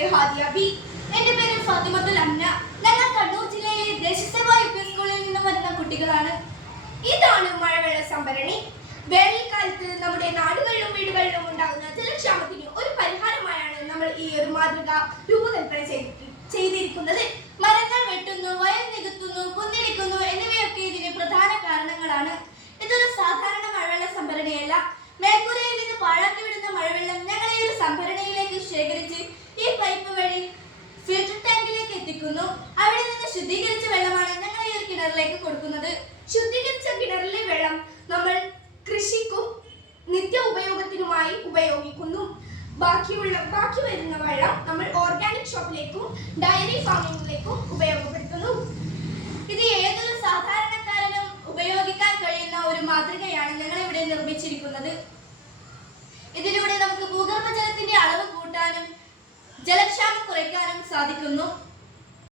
പേര് ഹാദിയ ബി. എന്റെ പേര് ഫാത്തിമത്തുൽ അംന. ഞങ്ങൾ കണ്ണൂർ ജില്ലയിലെ ദേശസേവാ യു പി സ്കൂളിൽ നിന്നും വരുന്ന കുട്ടികളാണ്. ഇതാണ് മഴവെള്ള സംഭരണി. വേനൽക്കാലത്ത് നമ്മുടെ നാടുകളിലും വീടുകളിലും ഉണ്ടാകുന്ന ജലക്ഷാമത്തിന് ഒരു പരിഹാരമായാണ് നമ്മൾ ഈ ഒരു മാതൃക രൂപകൽപ്പന ചെയ്തിരിക്കുന്നത്. മരങ്ങൾ വെട്ടുന്നു, വയൽ നികത്തുന്നു, കുന്നിടിക്കുന്നു എന്നിവയൊക്കെ ഇതിന് പ്രധാന കാരണങ്ങളാണ്. ഇതൊരു സാധാരണ മഴവെള്ള സംഭരണിയല്ല. മേൽക്കൂരയിൽ നിന്ന് പാഴാക്കി വിടുന്ന മഴവെള്ളം ഞങ്ങൾ ഈ ഒരു സംഭരണിയിലേക്ക് ശേഖരിച്ച് ഈ പൈപ്പ് വഴി ഫിൽറ്റർ ടാങ്കിലേക്ക് എത്തിക്കുന്നു. അവിടെ നിന്ന് ശുദ്ധീകരിച്ച വെള്ളമാണ് ഞങ്ങൾ ഈ ഒരു കിണറിലേക്ക് കൊടുക്കുന്നത്. ശുദ്ധീകരിച്ച കിണറിലെ വെള്ളം നമ്മൾ കൃഷിക്കും നിത്യ ഉപയോഗത്തിനുമായി ഉപയോഗിക്കുന്നു. ബാക്കി വരുന്ന വെള്ളം നമ്മൾ ഓർഗാനിക് ഷോപ്പിലേക്കും ഡയറി ഫാമിംഗിലേക്കും ഉപയോഗപ്പെടുത്തുന്നു. ഇത് ഏതൊരു സാധാരണക്കാരനും ഉപയോഗിക്കാൻ കഴിയുന്ന ഒരു മാതൃകയാണ് ഞങ്ങൾ ഇവിടെ നിർമ്മിച്ചിരിക്കുന്നത്. ഇതിലൂടെ നമുക്ക് ഭൂഗർഭജലത്തിന്റെ അളവ് കൂട്ടാനും ജലക്ഷാമം കുറയ്ക്കാനും സാധിക്കുന്നു.